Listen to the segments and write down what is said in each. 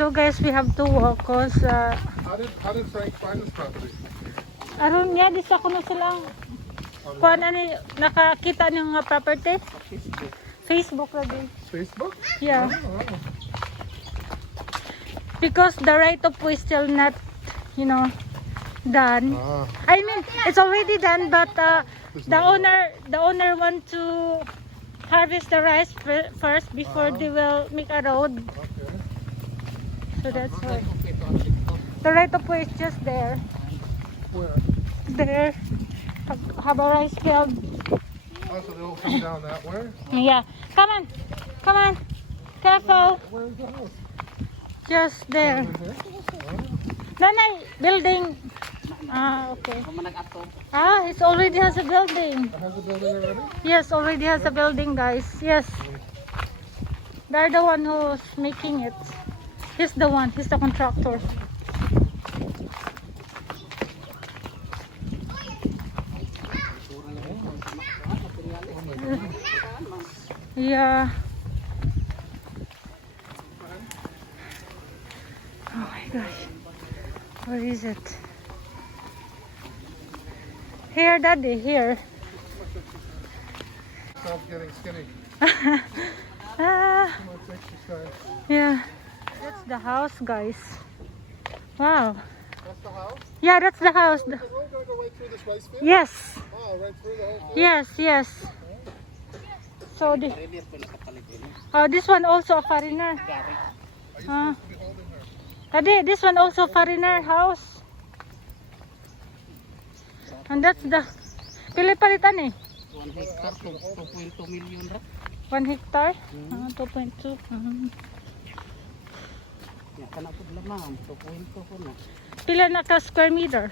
So guys, we have to walk cause How did Frank find this property? aron niya di sa kuno silang kuan ani nakakita ng property. Facebook lagi. Facebook? Yeah. Oh. Because the right of way is still not, you know, done. Ah. I mean, it's already done, but the owner want to harvest the rice first before they will make a road. Okay. So that's why. The right of way is just there. Where? There. Have a rice field. Oh, so they'll come down that way? Yeah. Come on. Come on. Careful. Where is the house? Just there. Over here? Nanay, building. Ah, okay. Ah, it already has a building. It has a building already? Yes, already has a building, guys. Yes. They're the one who's making it. He's the one. He's the contractor. Yeah. Oh my gosh. Where is it? Here, Daddy, here. Stop getting skinny. Ah, Too much exercise. yeah. That's the house, guys. Wow. That's the house? Yeah, that's the house. Is the road going to go right through this rice field? Yes. Oh, right through the whole field? Yes, yes. So this one also a foreigner. Are you Ah. supposed to be holding her? Daddy, this one also foreigner house. And that's the Pilipalitan eh. 1 hectare, 2.2 million ra. 1 hectare? 2.2. Ya, kana po lamang, 2.2 po na. Pila na ka square meter?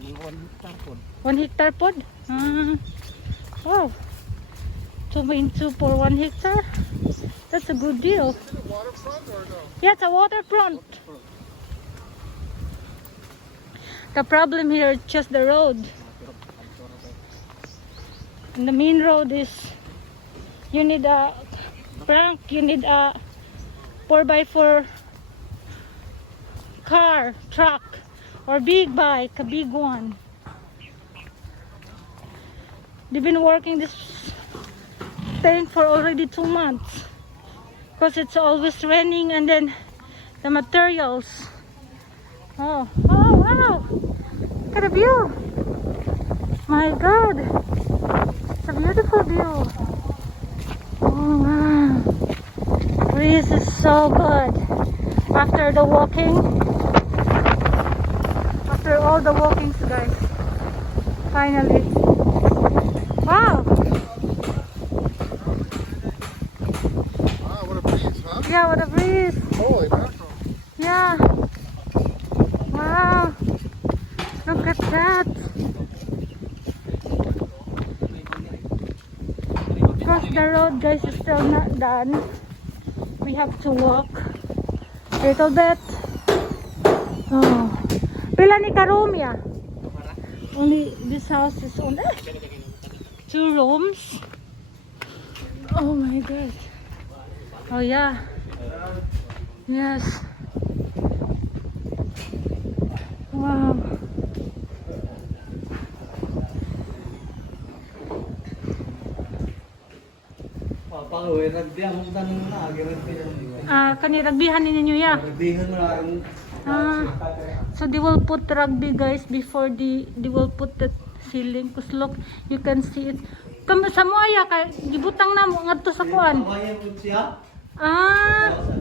Mga 1 hectare po. 1 hectare pod? Wow. 2.2 for 1 hectare? That's a good deal. Is it waterfront or no? Yeah, it's a waterfront. The problem here is just the road. And the main road is you need a Frank, you need a 4x4 car, truck, or big bike, a big one. They've been working this thing for already 2 months because it's always raining, and then the materials. Oh wow, look at the view. My God, it's a beautiful view. Oh wow, breeze is so good after the walking, after all the walkings, guys. Finally, wow. Ah, what a breeze, huh? Yeah, what a breeze. Holy mackerel. Yeah. Wow. Look at that. Because the road, guys, is still not done. We have to walk a little bit. Oh. Pila ni Karumia? Only this house is only 2 rooms. Oh my God. Oh yeah. Yes. Wow. Papaluwi, ragbihan mo tanong na, agawin ko yan. Kani rugbyhan ninyo ya. Ragbihan mo lang. So they will put rugby, guys, before they will put the ceiling. Cause look, you can see it. Kamo sa mo aya kay gibutang na mo ngadto sa kuan. Nawayan mo siya.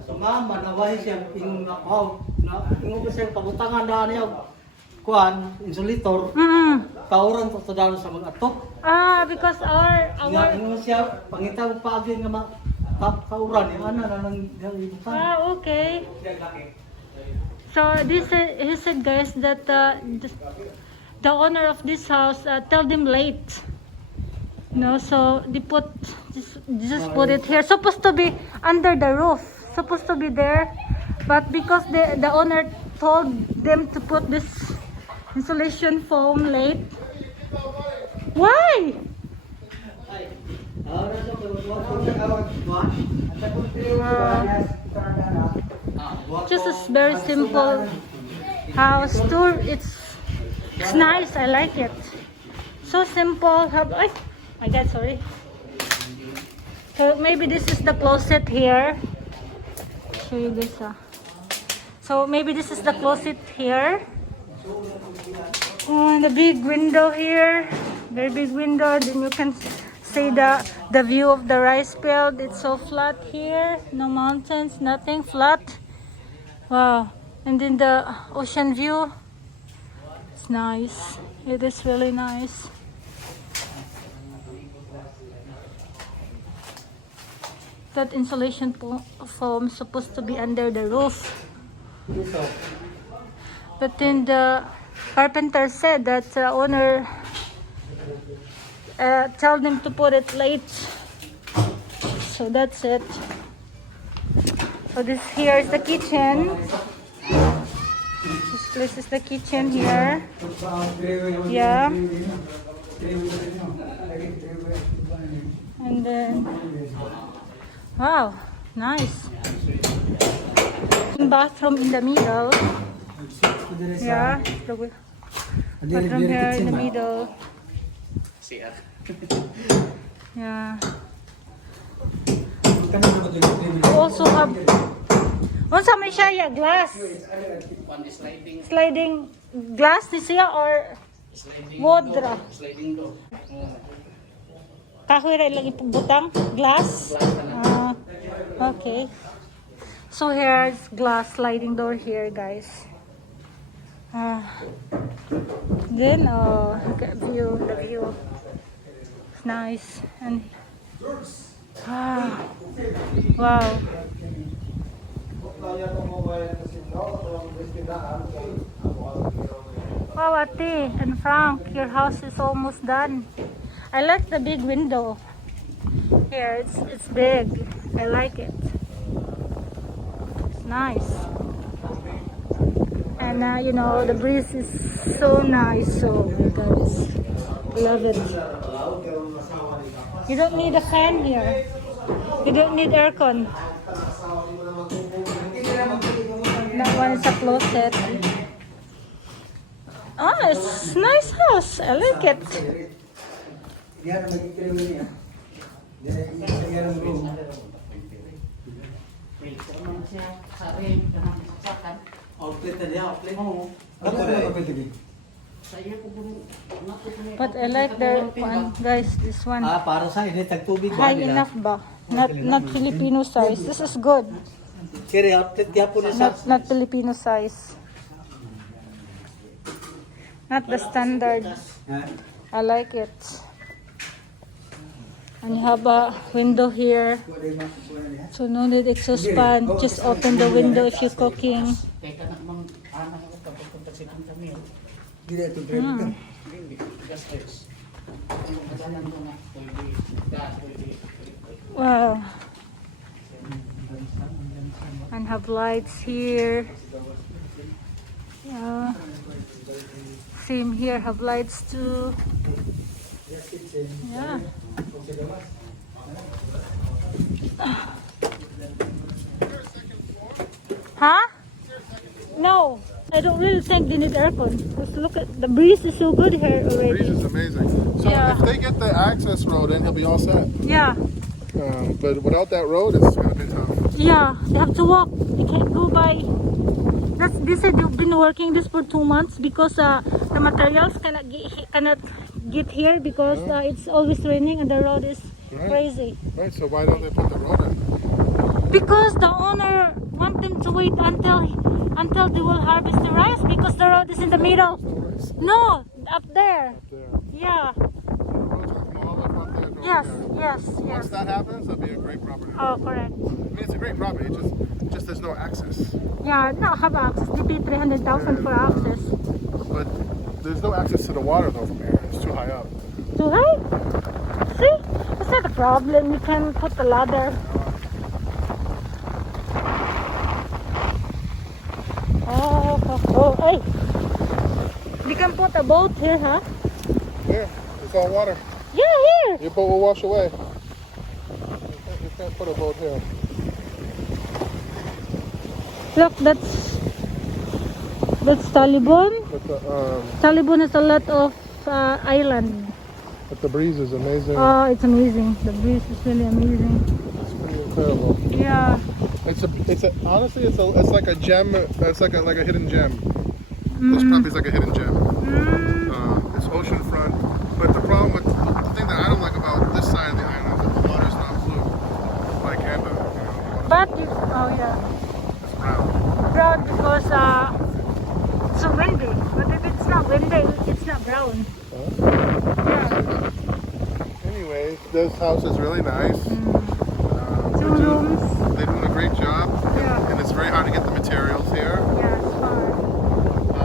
Sa mama, nawayan siya. Ingon ko siya, pabutangan na niya. Kuan, insulator. Kauran to sa dalo sa mga atok. Because our Ingon siya, pangita mo pa agin nga kauran. Yung ano na nang ibutan. okay. So he said, guys, that the owner of this house tell them late. No, so they just put it here. Supposed to be under the roof. Supposed to be there, but because the owner told them to put this insulation foam late. Why? just a very simple house tour. It's nice. I like it. So simple. Ay, my God, sorry. So maybe this is the closet here. Show you this. So maybe this is the closet here. Oh, and the big window here. Very big window. Then you can see the view of the rice field. It's so flat here. No mountains, nothing, flat. Wow. And then the ocean view. It's nice. It is really nice. That insulation foam is supposed to be under the roof. But then the carpenter said that the owner told them to put it late. So that's it. So this here is the kitchen. This place is the kitchen here. Yeah. And then, wow, nice. Bathroom in the middle. Yeah, the bathroom here in the middle. Yeah. We also have may siya glass. Sliding glass ni siya or wood ra? Kahoy ra lang ipubutang glass. Okay. So here's glass sliding door here, guys. Then look at the view. It's nice and wow. Wow, Ate and Frank, your house is almost done. I like the big window here. It's big. I like it. It's nice. And you know, the breeze is so nice. So guys, love it. You don't need a fan here. You don't need aircon. That one is a closet. Oh, it's a nice house. I like it. But I like the one, guys. This one. Para sa ini tagtubig ba high enough ba? Not Filipino size. This is good. Not Filipino size. Not the standard. I like it. And you have a window here. So no need exhaust fan. Just open the window if you're cooking. Wow. And have lights here. Yeah. Same here, have lights too. Yeah. Huh? No, I don't really think they need aircon. Just look at the breeze is so good here already. The breeze is amazing. So if they get the access road in, he'll be all set. Yeah. But without that road, it's gonna be tough. Yeah, they have to walk. They can't go by. They said they've been working this for 2 months because the materials cannot get here because it's always raining and the road is crazy. Right. So why don't they put the road in? Because the owner want them to wait until they will harvest the rice because the road is in the middle. No, up there. Up there. Yeah. Yes, Yes, yes, Once yes. that happens, it'll be a great property. Oh, correct. I mean, it's a great property. Just there's no access. Yeah, no, have access. They pay 300,000 for access. But there's no access to the water though from here. It's too high up. Too high? See? It's not a problem. You can put the ladder. Oh, hey. We can put a boat here, huh? Yeah, it's all water. Yeah, here. Your boat will wash away. You can't put a boat here. Look, that's Talibon. But Talibon has a lot of island. the breeze is amazing. Oh, it's amazing. The breeze is really amazing. It's pretty incredible. Yeah. Honestly, it's like a gem. It's like a hidden gem. This property is like a hidden gem. It's oceanfront, but the thing that I don't like about this side of the island is that the water's not blue like Canada. But oh yeah, It's brown. brown because it's so windy. But if it's not windy, it's not brown. Yeah. Anyway, this house is really nice. 2 rooms. They're doing a great job. Yeah. And it's very hard to get the materials here. Yeah, it's far.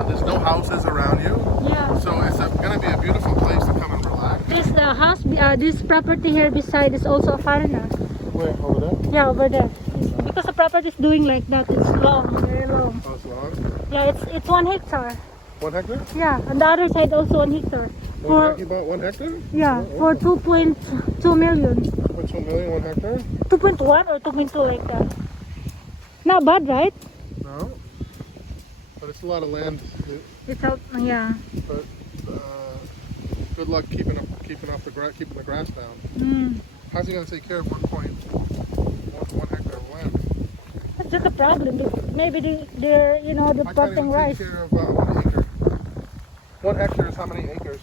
There's no houses around you. Yeah. So it's going to be a beautiful place to come and relax. The house, this property here beside is also a foreigner. Where? Over there? Yeah, over there. Because the property is doing like that. It's long, very long. Oh, it's long? Yeah, it's 1 hectare. 1 hectare? Yeah, on the other side also 1 hectare. You bought 1 hectare? Yeah, for 2.2 million. 2.2 million, 1 hectare? 2.1 or 2.2 like that. Not bad, right? No. But it's a lot of land. It's out, yeah. But good luck keeping the grass down. How's he going to take care of 1 hectare of land? That's just a problem. Maybe they're the I can't planting even rice. take care of 1 acre. 1 hectare is how many acres?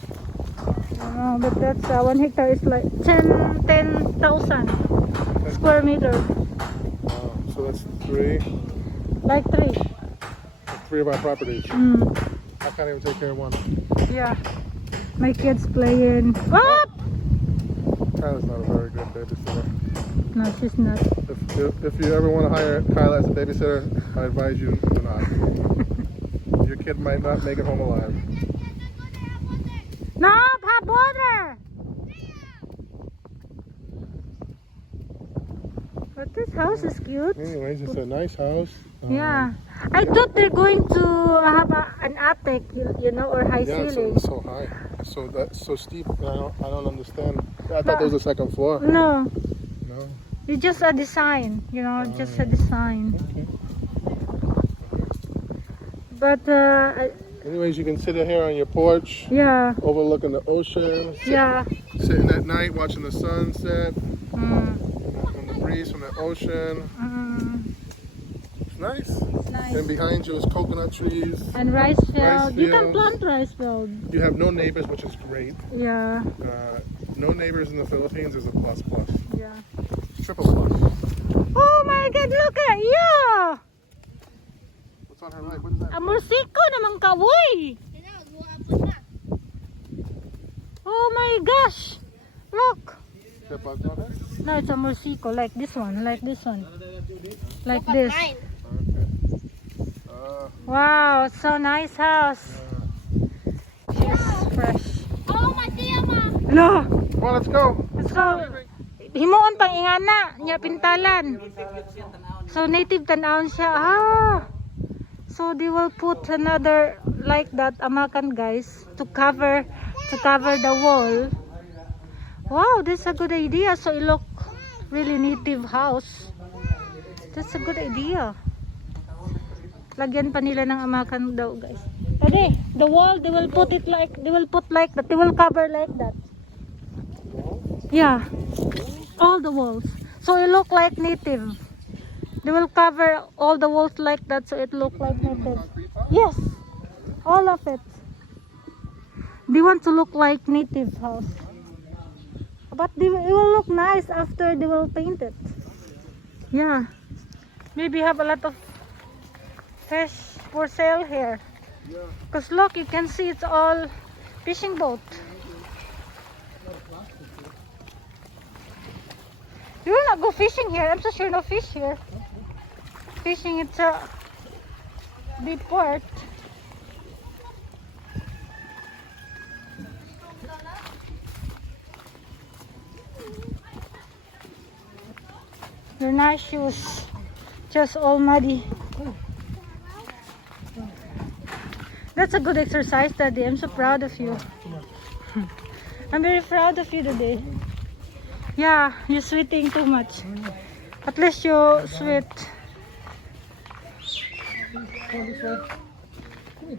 But that's 1 hectare is like 10,000 square meter. So that's 3. Like 3. That's 3 of our properties. I can't even take care of 1. Yeah. My kids playing. What? Kyla's not a very good babysitter. No, she's not. If you ever want to hire Kyla as a babysitter, I advise you do not. Your kid might not make it home alive. No, hot water. But this house is cute. Anyways, it's a nice house. Yeah. I thought they're going to have an attic, or high ceiling. It's so high. That's so steep. I don't understand. I thought there was a second floor. No. No. It's just a design, just a design. Okay. But Anyways, you can sit here on your porch, yeah, overlooking the ocean. yeah. Sitting at night, watching the sunset, Mm. from the breeze from the ocean. It's nice. It's nice. And behind you is coconut trees. And rice field. You can fields. plant rice field. You have no neighbors, which is great. Yeah, No neighbors in the Philippines is a plus plus. yeah. Triple plus. Oh my God! Look at you. What's on her leg? What is that? Amorsiko naman kawoy. Oh my gosh! Look. Is there bugs on her? No, it's a morsiko, like this one, like this. Okay. Wow, it's so nice house. She's fresh. Oh, Mama. No, Well, let's go. let's go. Himuon pang ingana, niya pintalan. So native tanawon siya. So they will put another like that amakan, guys, to cover the wall. Wow, that's a good idea. So it look really native house. That's a good idea. Lagyan pa nila ng amakan daw, guys. Ade, the wall they will put like that. They will cover like that. Yeah. All the walls. So it look like native. They will cover all the walls like that so it look like native. Yes. All of it. They want to look like native house. But it will look nice after they will paint it. Yeah. Maybe have a lot of fish for sale here. Because look, you can see it's all fishing boat. You will not go fishing here. I'm so sure no fish here. Fishing, it's a big port. Your nice shoes, just all muddy. That's a good exercise, Daddy. I'm so proud of you. I'm very proud of you today. Yeah, you're sweating too much. At least you sweat. Come on, this way. Come here,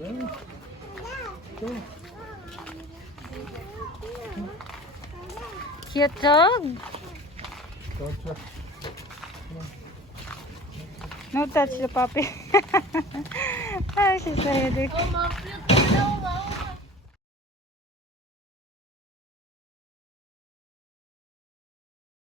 Lily. Go. Cute dog. Don't touch. No touch the puppy. Ah, she's a headache. Oh, ma, cute